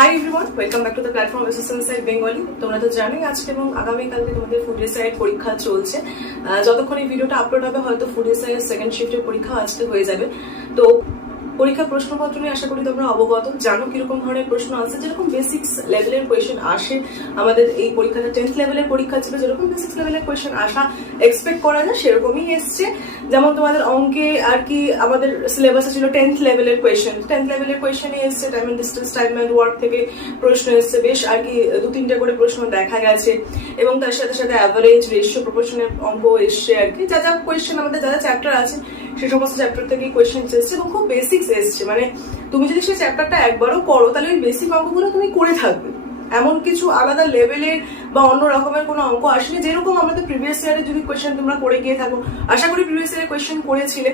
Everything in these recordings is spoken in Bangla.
Hi everyone, welcome back to the platform SSL side Bengali. তোমরা তো জানোই আজকে এবং আগামীকালকে তোমাদের ফুড এসআইয়ের পরীক্ষা চলছে। যতক্ষণ এই ভিডিওটা আপলোড হবে হয়তো ফুড এসআইয়ের সেকেন্ড শিফটের পরীক্ষা আজকে হয়ে যাবে। তো পরীক্ষার প্রশ্নপত্র নিয়ে আশা করি তোমরা অবগত, জানো কিরকম ধরনের প্রশ্ন আসে। যেরকম বেসিক্স লেভেলের কোয়েশ্চেন আসে আমাদের এই পরীক্ষাটা 10th লেভেলের পরীক্ষা ছিল, যেরকম বেসিক্স লেভেলের কোয়েশ্চেন আসা এক্সপেক্ট করা যায় সেরকমই এসছে। যেমন তোমাদের অঙ্কে আর কি আমাদের সিলেবাসে ছিল 10th লেভেলের কোয়েশ্চেন, 10th লেভেলের কোয়েশ্চেনে এসছে time and distance, time and work থেকে প্রশ্ন এসছে, বেশ আর কি 2-3টে করে প্রশ্ন দেখা গেছে। এবং তার সাথে সাথে অ্যাভারেজ, রেশিও, প্রপোর্শনের অঙ্ক এসছে আর কি। যা যা কোয়েশ্চেন আমাদের যা যা চ্যাপ্টার আছে সে সমস্ত চ্যাপ্টার থেকে কোয়েশ্চেন এসছে এবং খুব বেসিক্স এসছে। মানে তুমি যদি সেই চ্যাপ্টারটা একবারও করো তাহলে ওই বেসিক অঙ্কগুলো তুমি করে থাকবে। এমন কিছু আলাদা লেভেলের বা অন্য রকমের কোনো অঙ্ক আসেনি। যেরকম আমাদের প্রিভিয়াস ইয়ারে যদি কোয়েশ্চেন তোমরা করে গিয়ে থাকো, আশা করি প্রিভিয়াস ইয়ারে কোয়েশ্চেন করেছিলে,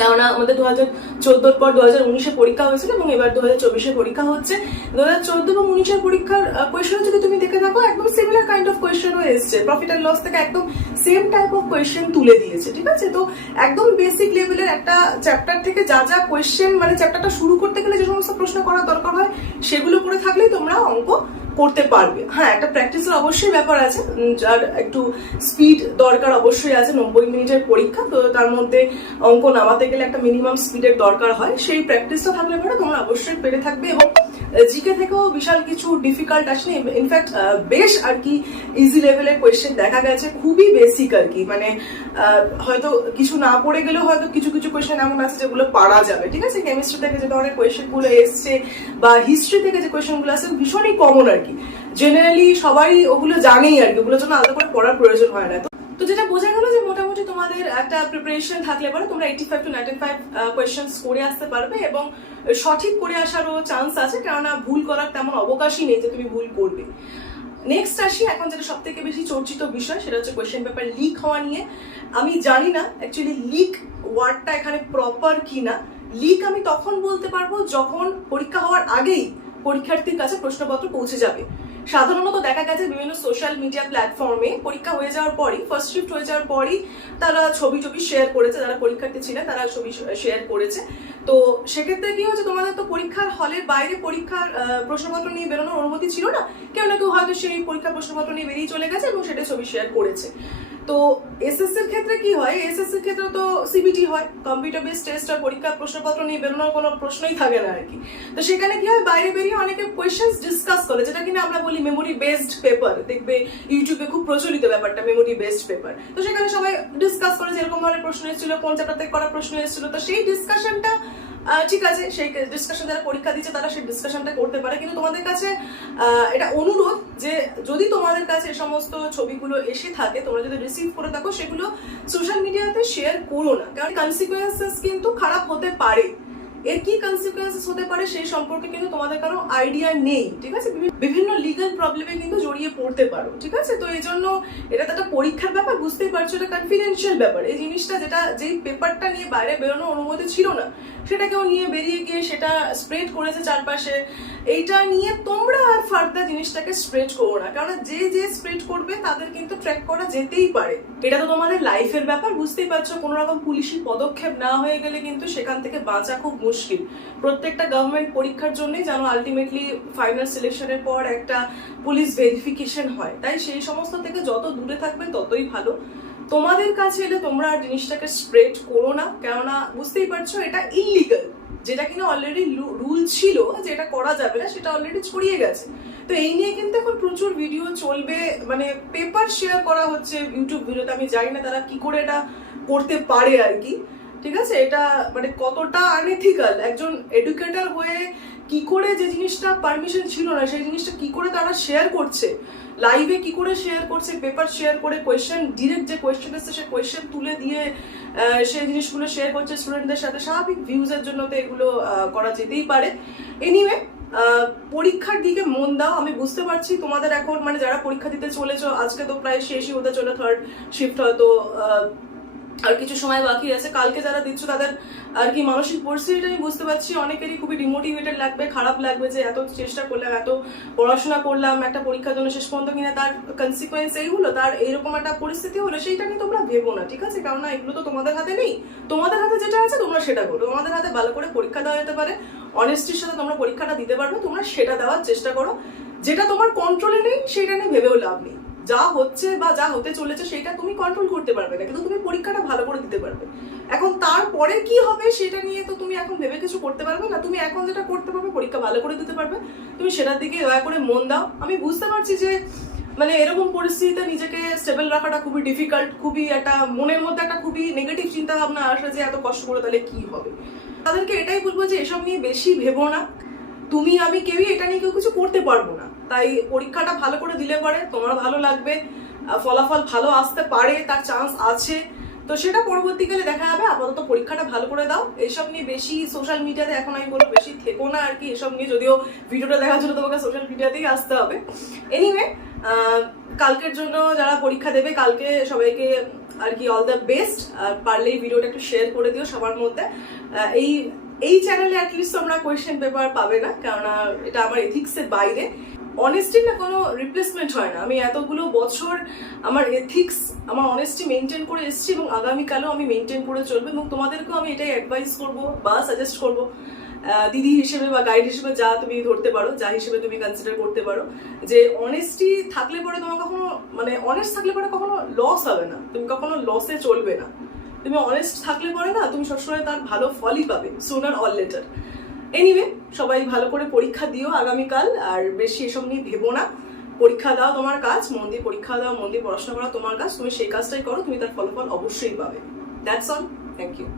কেননা আমাদের 2014 পর 2019-এ পরীক্ষা হয়েছিল এবং এবার 2024-এ পরীক্ষা হচ্ছে। 2014 এবং 19-এর পরীক্ষার কোয়েশ্চেন যদি তুমি দেখে থাকো একদম সিমিলার কাইন্ড অফ কোয়েশ্চেনও এসছে, প্রফিট অ্যান্ড লস থেকে একদম সেম টাইপ অফ কোয়েশ্চেন তুলে দিয়েছে, ঠিক আছে। তো একদম বেসিক লেভেলের একটা চ্যাপ্টার থেকে যা যা কোয়েশ্চেন, মানে চ্যাপ্টারটা শুরু করতে গেলে যে সমস্ত প্রশ্ন করা দরকার হয় সেগুলো করে থাকলেই তোমরা অঙ্ক করতে পারবে। হ্যাঁ, একটা প্র্যাকটিসের অবশ্যই ব্যাপার আছে, যার একটু স্পিড দরকার অবশ্যই আছে। 90 মিনিটের পরীক্ষা, তো তার মধ্যে অঙ্ক নামাতে গেলে একটা মিনিমাম স্পিডের দরকার হয়। সেই প্র্যাকটিসটা থাকলে পরে তোমরা অবশ্যই পেরে থাকবে। এবং জিকে থেকেও বিশাল কিছু ডিফিকাল্ট আসেনি, ইনফ্যাক্ট বেশ আর কি ইজি লেভেলের কোয়েশ্চেন দেখা গেছে, খুবই বেসিক আর কি। মানে হয়তো কিছু না পড়ে গেলেও হয়তো কিছু কিছু কোয়েশ্চেন এমন আছে যেগুলো পারা যাবে, ঠিক আছে। কেমিস্ট্রি থেকে যে ধরনের কোয়েশ্চেন গুলো এসছে বা হিস্ট্রি থেকে যে কোয়েশ্চেন গুলো আসছে ভীষণই কমন আর কি। জেনারেলি সবাই ওগুলো জানেই আর কি, ওগুলোর জন্য আলাদা করে পড়ার প্রয়োজন হয় না। তো যেটা বোঝা গেল যে মোটামুটি তোমাদের একটা প্রিপারেশন থাকলে পরে তোমরা 85 to 95 কোয়েশ্চেন্স করে আসতে পারবে এবং সঠিক করে আসারও চান্স আছে, কেননা ভুল করার তেমন অবকাশই নেই যে তুমি ভুল করবে। নেক্সট আসি এখন যেটা সব থেকে বেশি চর্চিত বিষয়, সেটা হচ্ছে কোয়েশ্চেন পেপার লিক হওয়া নিয়ে। আমি জানি না অ্যাকচুয়ালি লিক ওয়ার্ডটা এখানে প্রপার কিনা। লিক আমি তখন বলতে পারবো যখন পরীক্ষা হওয়ার আগেই পরীক্ষার্থীর কাছে প্রশ্নপত্র পৌঁছে যাবে। সাধারণত দেখা গেছে বিভিন্ন সোশ্যাল মিডিয়া প্ল্যাটফর্মে পরীক্ষা হয়ে যাওয়ার পরই, ফার্স্ট শিফট হয়ে যাওয়ার পরই তারা ছবি শেয়ার করেছে, যারা পরীক্ষার্থী ছিলেন তারা ছবি শেয়ার করেছে। তো সেক্ষেত্রে কি হচ্ছে, তোমাদের তো পরীক্ষার হলের বাইরে পরীক্ষার প্রশ্নপত্র নিয়ে বেরোনোর অনুমতি ছিল না। কেউ না কেউ হয়তো সেই পরীক্ষার প্রশ্নপত্র নিয়ে বেরিয়ে চলে গেছে এবং সেটা ছবি শেয়ার করেছে। তো এসএসসির ক্ষেত্রে কি হয়, এসএসসির ক্ষেত্রে তো সিবিটি হয়, কম্পিউটার বেসড টেস্ট, আর পরীক্ষার প্রশ্নপত্র নিয়ে বেরোনোর কোনো প্রশ্নই থাকে না আর কি। তো সেখানে কি হয়, বাইরে বেরিয়ে অনেকে কোয়েশ্চেন্স ডিসকাস করে, যেটা কিনা আমরা বলি মেমোরি বেসড পেপার। দেখবে ইউটিউবে খুব প্রচলিত ব্যাপারটা মেমোরি বেসড পেপার। তো সেখানে সবাই ডিসকাস করে যেরকম ধরনের প্রশ্ন এসেছিল, কোন চ্যাপ্টার থেকে করা প্রশ্ন এসেছিল। তো সেই ডিসকাশনটা ঠিক আছে, সেই ডিসকাশন যারা পরীক্ষা দিচ্ছে তারা সেই ডিসকাশনটা করতে পারে, কিন্তু তোমাদের কাছে এটা অনুরোধ যে যদি তোমাদের কাছে এই সমস্ত ছবিগুলো এসে থাকে, তোমরা যদি রিসিভ করে থাকো, সেগুলো সোশ্যাল মিডিয়াতে শেয়ার করো না, কারণ কনসিকুয়েন্সেস কিন্তু খারাপ হতে পারে। এর কি কনসিকুয়েন্সেস হতে পারে সেই সম্পর্কে কিন্তু তোমাদের কারো আইডিয়া নেই, ঠিক আছে। বিভিন্ন লিগাল প্রবলেমে কিন্তু জড়িয়ে পড়তে পারো, ঠিক আছে। তো এই জন্য এটা তো একটা পরীক্ষার ব্যাপার, বুঝতেই পারছো, এটা কনফিডেন্সিয়াল ব্যাপার। এই জিনিসটা যেই পেপারটা নিয়ে বাইরে বেরোনোর অনুমতি ছিল না, সেটাকেও নিয়ে বেরিয়ে গিয়ে সেটা স্প্রেড করেছে চারপাশে। এইটা নিয়ে তোমরা আর ফার্দার জিনিসটাকে স্প্রেড করো না, কারণ যে স্প্রেড করবে তাদের কিন্তু ট্র্যাক করা যেতেই পারে। এটা তো তোমাদের লাইফের ব্যাপার, বুঝতেই পারছো। কোনো রকম পুলিশি পদক্ষেপ না হয়ে গেলে কিন্তু সেখান থেকে বাঁচা খুব মুশকিল। প্রত্যেকটা গভর্নমেন্ট পরীক্ষার জন্যই যেন আলটিমেটলি ফাইনাল সিলেকশনের পর একটা পুলিশ ভেরিফিকেশন হয়, তাই সেই সমস্ত থেকে যত দূরে থাকবে ততই ভালো। তোমাদের কাছে এলে তোমরা জিনিসটাকে স্প্রেড করো না, কেননা বুঝতেই পারছো এটা ইললিগাল। যেটা কিনা অলরেডি রুল ছিল যে এটা করা যাবে না, সেটা অলরেডি ছড়িয়ে গেছে। তো এই নিয়ে কিন্তু এখন প্রচুর ভিডিও চলবে, মানে পেপার শেয়ার করা হচ্ছে ইউটিউব ভিডিওতে। আমি জানি না তারা কি করে এটা করতে পারে আর কি, ঠিক আছে। এটা মানে কতটা আনএথিক্যাল, একজন এডুকেটর হয়ে কি করে যে জিনিসটা পারমিশন ছিল না সেই জিনিসটা কি করে তারা শেয়ার করছে, লাইভে কি করে শেয়ার করছে, পেপার শেয়ার করে কোয়েশ্চেন, ডিরেক্ট যে কোয়েশ্চেন এসছে সে কোয়েশ্চেন তুলে দিয়ে সেই জিনিসগুলো শেয়ার করছে স্টুডেন্টদের সাথে। স্বাভাবিক ভিউজের জন্য তো এগুলো করা যেতেই পারে। এনিওয়ে, পরীক্ষার দিকে মন দাও। আমি বুঝতে পারছি তোমাদের এখন মানে যারা পরীক্ষা দিতে চলেছো, আজকে তো প্রায় শেষই হতে চলে, থার্ড শিফট হয়তো আর কিছু সময় বাকি আছে। কালকে যারা দিচ্ছ তাদের আর কি মানসিক পরিস্থিতিটা আমি বুঝতে পারছি, অনেকেরই খুবই ডিমোটিভেটেড লাগবে, খারাপ লাগবে যে এত চেষ্টা করলাম, এত পড়াশোনা করলাম একটা পরীক্ষার জন্য, শেষ পর্যন্ত কিনা তার কনসিকুয়েন্স এই হলো, তার এইরকম একটা পরিস্থিতি হলো। সেইটা নিয়ে তোমরা ভেবো না, ঠিক আছে, কারণ না এগুলো তো তোমাদের হাতে নেই। তোমাদের হাতে যেটা আছে তোমরা সেটা করো। তোমাদের হাতে ভালো করে পরীক্ষা দেওয়া যেতে পারে, অনেস্টির সাথে তোমরা পরীক্ষাটা দিতে পারবে, তোমরা সেটা দেওয়ার চেষ্টা করো। যেটা তোমার কন্ট্রোলে নেই সেটা নিয়ে ভেবেও লাভ নেই। যা হচ্ছে বা যা হতে চলেছে সেটা তুমি কন্ট্রোল করতে পারবে না, কিন্তু তুমি পরীক্ষাটা ভালো করে দিতে পারবে। এখন তারপরে কি হবে সেটা নিয়ে তো তুমি এখন ভেবে কিছু করতে পারবে না। তুমি এখন যেটা করতে পারবে, পরীক্ষা ভালো করে দিতে পারবে, তুমি সেটার দিকে দয়া করে মন দাও। আমি বুঝতে পারছি যে মানে এরকম পরিস্থিতিতে নিজেকে স্টেবল রাখাটা খুবই ডিফিকাল্ট, খুবই একটা মনের মধ্যে একটা খুবই নেগেটিভ চিন্তা ভাবনা আসে যে এত কষ্ট করে তাহলে কি হবে। তাদেরকে এটাই বলবো যে এসব নিয়ে বেশি ভেবো না। তুমি আমি কেউই এটা নিয়ে কেউ কিছু করতে পারবো না। তাই পরীক্ষাটা ভালো করে দিলে পরে তোমার ভালো লাগবে, ফলাফল ভালো আসতে পারে, তার চান্স আছে, তো সেটা পরবর্তীকালে দেখা যাবে। আপাতত পরীক্ষাটা ভালো করে দাও। এইসব নিয়ে বেশি সোশ্যাল মিডিয়াতে এখন আমি বলবো বেশি থেকো না আর কি এসব নিয়ে, যদিও ভিডিওটা দেখার জন্য তোমাকে সোশ্যাল মিডিয়াতেই আসতে হবে। এনিওয়ে, কালকের জন্য যারা পরীক্ষা দেবে কালকে সবাইকে আর কি অল দ্য বেস্ট। আর পারলে এই ভিডিওটা একটু শেয়ার করে দিও সবার মধ্যে। এই চ্যানেলে অ্যাটলিস্ট তোমরা কোয়েশ্চেন পেপার পাবে না, কারণ এটা আমার এথিক্সের বাইরে। অনেস্টির না কোনো রিপ্লেসমেন্ট হয় না। আমি এতগুলো বছর আমার এথিক্স, আমার অনেস্টি মেনটেন করে এসেছি এবং আগামীকালেও আমি মেনটেন করে চলবো, এবং তোমাদেরকেও আমি এটাই অ্যাডভাইস করবো বা সাজেস্ট করবো দিদি হিসেবে বা গাইড হিসেবে, যা তুমি ধরতে পারো, যা হিসেবে তুমি কনসিডার করতে পারো, যে অনেস্টি থাকলে পরে তোমার কখনো মানে অনেস্ট থাকলে পরে কখনো লস হবে না, তুমি কখনো লসে চলবে না। তুমি অনেস্ট থাকলে পরে না তুমি সবসময় তার ভালো ফলই পাবে, সুনার অর লেটার। এনিওয়ে, সবাই ভালো করে পরীক্ষা দিও আগামীকাল, আর বেশি এসব নিয়ে ভেবো না। পরীক্ষা দাও তোমার কাজ, মন দিয়ে পরীক্ষা দাও, মন দিয়ে পড়াশোনা করা তোমার কাজ, তুমি সেই কাজটাই করো, তুমি তার ফলাফল অবশ্যই পাবে। That's all, thank you.